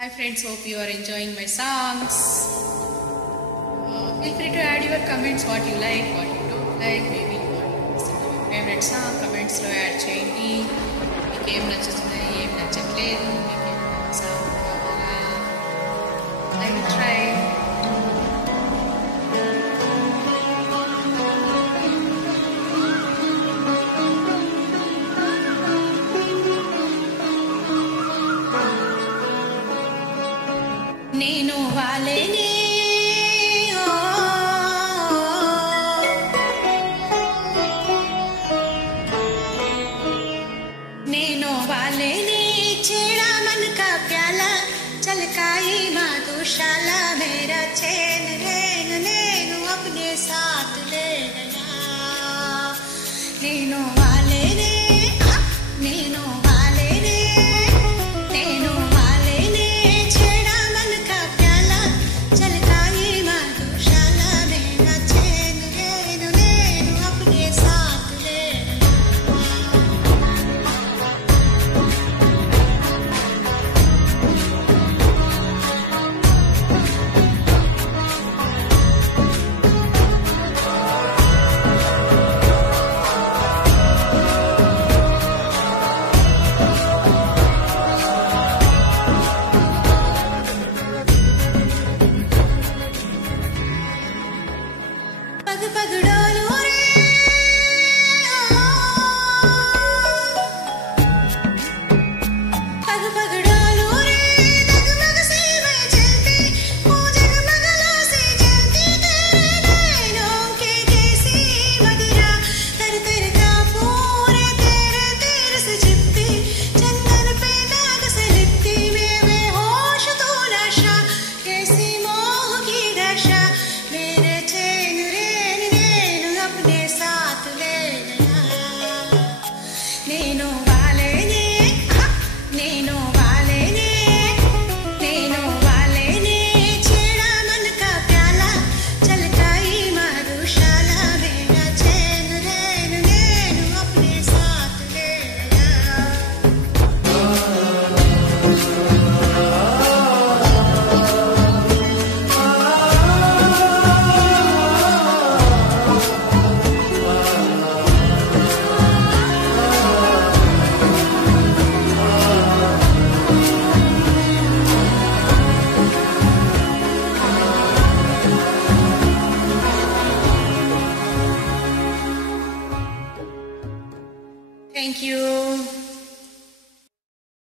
Hi friends, hope you are enjoying my songs. Feel free to add your comments, what you like, what you don't like, maybe you want to listen to my favorite song. Comments lo add cheyandi. Meeku em nachutundi, em nachatledu, meeku em song kavala. I will try. నేను వాలేని నేను వాలేని छेड़ा मन का प्याला चलकाई मधुशाला मेरा चैन रैन नैन अपने साथ ले गया నేను वाले